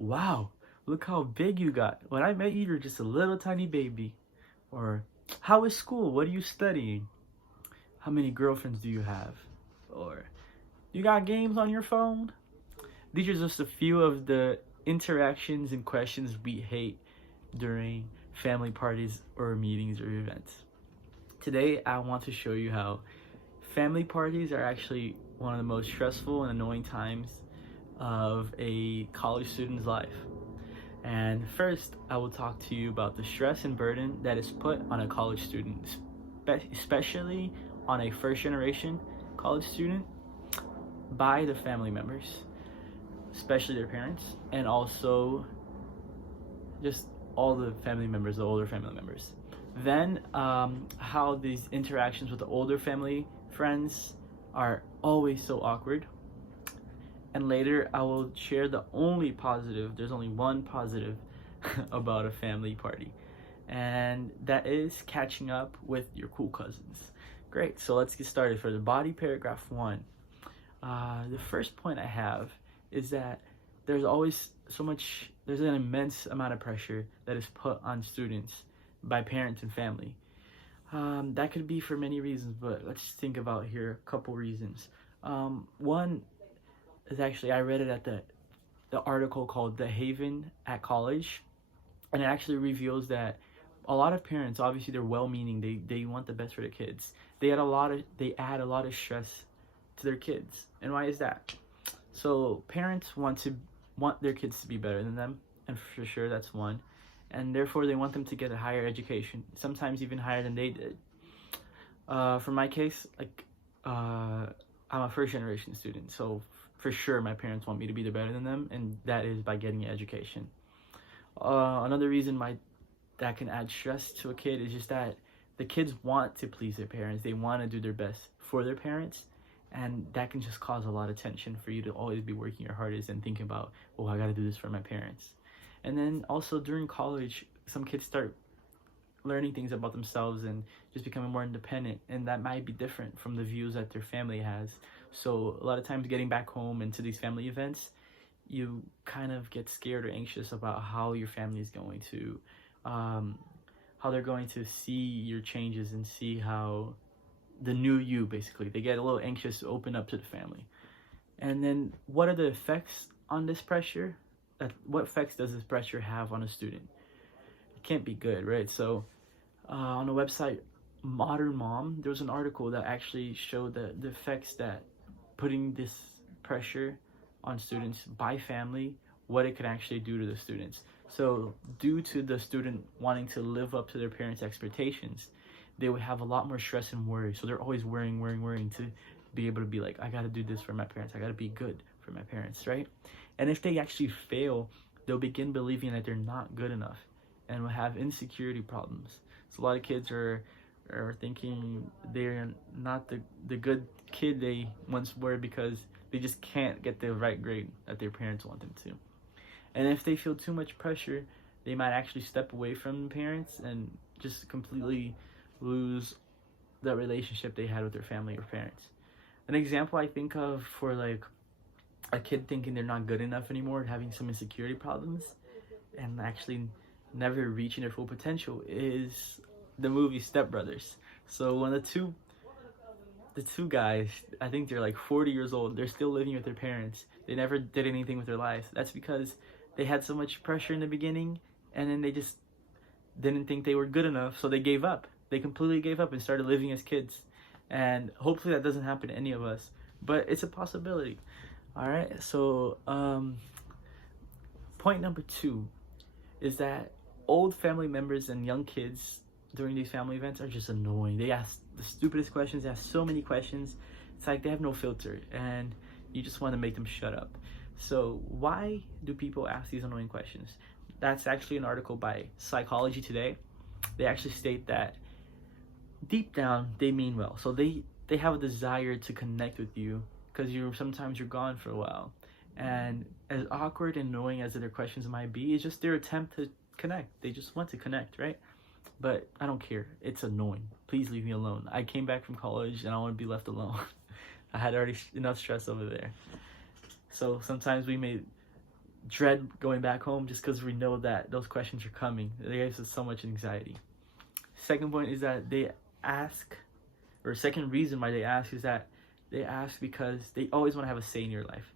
wow, look how big you got. When I met you, you're just a little tiny baby. Or, how is school? What are you studying? How many girlfriends do you have? Or, you got games on your phone? These are just a few of the interactions and questions we hate during family parties or meetings or events. Today, I want to show you how family parties are actually one of the most stressful and annoying times of a college student's life. And first, I will talk to you about the stress and burden that is put on a college student, especially on a first generation college student, by the family members, especially their parents, and also just all the family members, the older family members. Then, how these interactions with the older family friends are always so awkward. And later, I will share the only positive, there's only one positive about a family party, and that is catching up with your cool cousins. Great, so let's get started. For the body paragraph one, the first point I have is that there's an immense amount of pressure that is put on students by parents and family. That could be for many reasons, but let's think about here a couple reasons. One is actually, I read it at the article called "The Haven at College," and it actually reveals that a lot of parents, obviously they're well-meaning, they want the best for their kids. They add a lot of stress to their kids. And why is that? So parents want their kids to be better than them, and for sure that's one. And therefore they want them to get a higher education, sometimes even higher than they did. For my case, I'm a first generation student, so for sure my parents want me to be better than them, and that is by getting an education. Another reason that can add stress to a kid is just that the kids want to please their parents. They want to do their best for their parents, and that can just cause a lot of tension for you to always be working your hardest and thinking about, oh, I got to do this for my parents. And then also during college, some kids start learning things about themselves and just becoming more independent, and that might be different from the views that their family has. So a lot of times getting back home into these family events, you kind of get scared or anxious about how your family is going to how they're going to see your changes and see how the new you, basically, they get a little anxious to open up to the family. And then what are the effects on this pressure? What effects does this pressure have on a student? It can't be good, right? So on the website Modern Mom, there was an article that actually showed the effects that putting this pressure on students by family, what it can actually do to the students. So due to the student wanting to live up to their parents' expectations, they would have a lot more stress and worry. So they're always worrying to be able to be like, I got to do this for my parents. I got to be good for my parents, right? And if they actually fail, they'll begin believing that they're not good enough and will have insecurity problems. So a lot of kids are thinking they're not the good kid they once were because they just can't get the right grade that their parents want them to. And if they feel too much pressure, they might actually step away from the parents and just completely lose that relationship they had with their family or parents. An example I think of for like a kid thinking they're not good enough anymore and having some insecurity problems and actually never reaching their full potential is the movie Step Brothers. So when the two guys, I think they're like 40 years old, they're still living with their parents. They never did anything with their lives. That's because they had so much pressure in the beginning, and then they just didn't think they were good enough, so they gave up. They completely gave up and started living as kids. And hopefully that doesn't happen to any of us, but it's a possibility. All right, so point number 2 is that old family members and young kids during these family events are just annoying. They ask the stupidest questions. They ask so many questions. It's like they have no filter, and you just want to make them shut up. So why do people ask these annoying questions? That's actually an article by Psychology Today. They actually state that deep down they mean well. So they have a desire to connect with you because sometimes you're gone for a while. And as awkward and annoying as their questions might be, it's just their attempt to connect. They just want to connect, right? But I don't care. It's annoying. Please leave me alone. I came back from college and I want to be left alone. I had already enough stress over there. So sometimes we may dread going back home just because we know that those questions are coming. It gives us so much anxiety. Second point is that they ask, or second reason why they ask is that they ask because they always want to have a say in your life.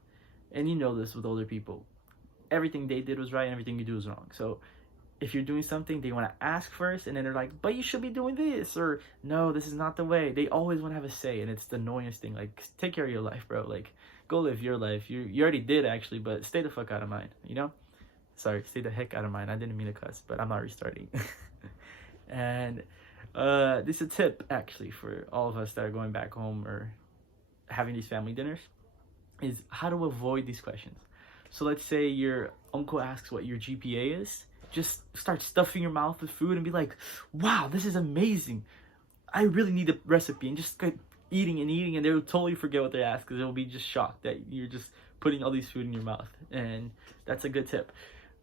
And you know this with older people. Everything they did was right and everything you do is wrong. So if you're doing something, they want to ask first, and then they're like, but you should be doing this, or no, this is not the way. They always want to have a say, and it's the annoyingest thing. Like, take care of your life, bro. Like, go live your life. You already did, actually, but stay the fuck out of mine, you know? Sorry, stay the heck out of mine. I didn't mean to cuss, but I'm not restarting. And this is a tip, actually, for all of us that are going back home or having these family dinners, is how to avoid these questions. So let's say your uncle asks what your GPA is. Just start stuffing your mouth with food and be like, wow, this is amazing. I really need the recipe. And just keep eating and eating, and they'll totally forget what they asked because they'll be just shocked that you're just putting all these food in your mouth. And that's a good tip.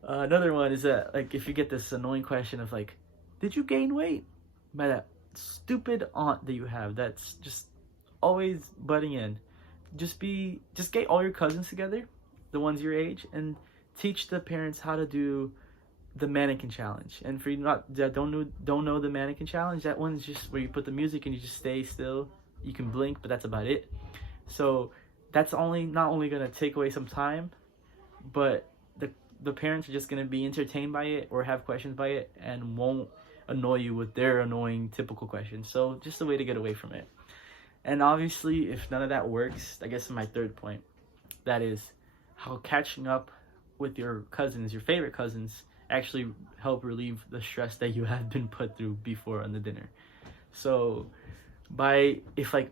Another one is that, like, if you get this annoying question of like, did you gain weight? By that stupid aunt that you have that's just always butting in. Just get all your cousins together, the ones your age, and teach the parents how to do the mannequin challenge. And for you that don't know the mannequin challenge, that one's just where you put the music and you just stay still. You can blink, but that's about it. So that's not only gonna take away some time, but the parents are just gonna be entertained by it or have questions by it and won't annoy you with their annoying typical questions. So just a way to get away from it. And obviously, if none of that works, I guess my third point, that is how catching up with your cousins, your favorite cousins, actually help relieve the stress that you had been put through before on the dinner. So if I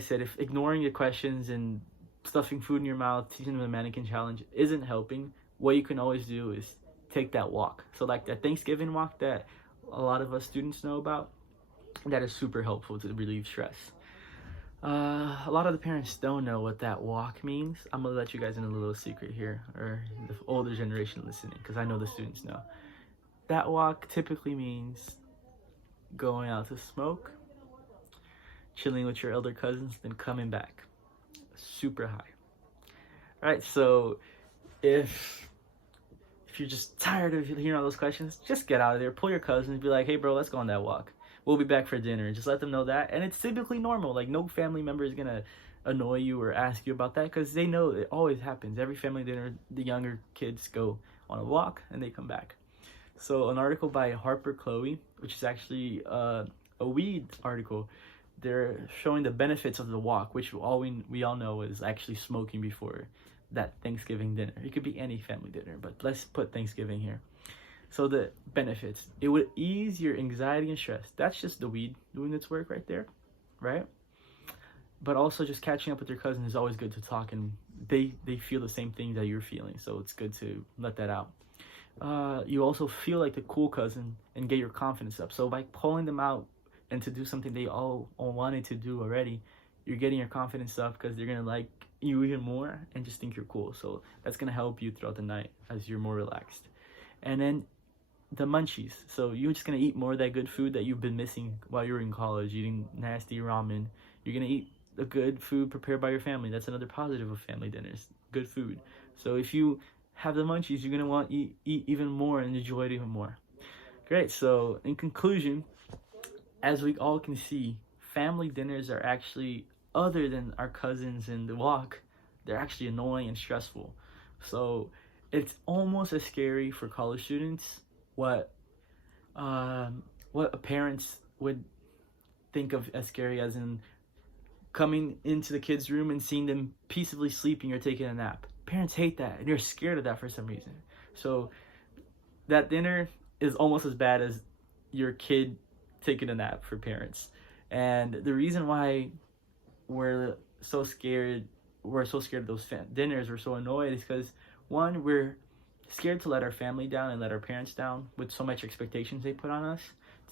said, if ignoring the questions and stuffing food in your mouth, teaching them the mannequin challenge isn't helping, what you can always do is take that walk. So like that Thanksgiving walk that a lot of us students know about, that is super helpful to relieve stress. A lot of the parents don't know what that walk means. I'm gonna let you guys in a little secret here, or the older generation listening, because I know the students know. That walk typically means going out to smoke, chilling with your elder cousins, then coming back super high. Right? So if you're just tired of hearing all those questions, just get out of there, pull your cousins, be like, hey bro, let's go on that walk. We'll be back for dinner. Just let them know that. And it's typically normal. Like, no family member is going to annoy you or ask you about that, because they know it always happens. Every family dinner, the younger kids go on a walk and they come back. So an article by Harper Chloe, which is actually a weed article, they're showing the benefits of the walk, which we all know is actually smoking before that Thanksgiving dinner. It could be any family dinner, but let's put Thanksgiving here. So the benefits, it would ease your anxiety and stress. That's just the weed doing its work right there, right? But also just catching up with your cousin is always good to talk, and they feel the same thing that you're feeling, so it's good to let that out. You also feel like the cool cousin and get your confidence up. So by pulling them out and to do something they all wanted to do already, you're getting your confidence up because they're going to like you even more and just think you're cool. So that's going to help you throughout the night as you're more relaxed. And then the munchies. So you're just going to eat more of that good food that you've been missing while you were in college, eating nasty ramen. You're going to eat the good food prepared by your family. That's another positive of family dinners, good food. So if you have the munchies, you're going to want to eat even more and enjoy it even more. Great. So in conclusion, as we all can see, family dinners are actually, other than our cousins and the walk, they're actually annoying and stressful. So it's almost as scary for college students what parents would think of as scary, as in coming into the kids' room and seeing them peacefully sleeping or taking a nap. Parents hate that, and they're scared of that for some reason. So that dinner is almost as bad as your kid taking a nap for parents. And the reason why we're so scared of those dinners, we're so annoyed, is because, one, we're scared to let our family down and let our parents down with so much expectations they put on us.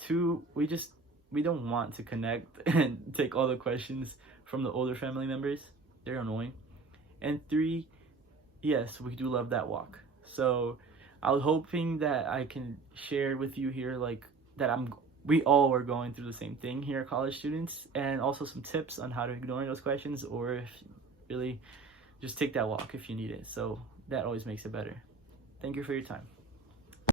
Two, we don't want to connect and take all the questions from the older family members. They're annoying. And three, yes, we do love that walk. So I was hoping that I can share with you here, like, that we all are going through the same thing here, college students, and also some tips on how to ignore those questions, or if really just take that walk if you need it. So that always makes it better. Thank you for your time.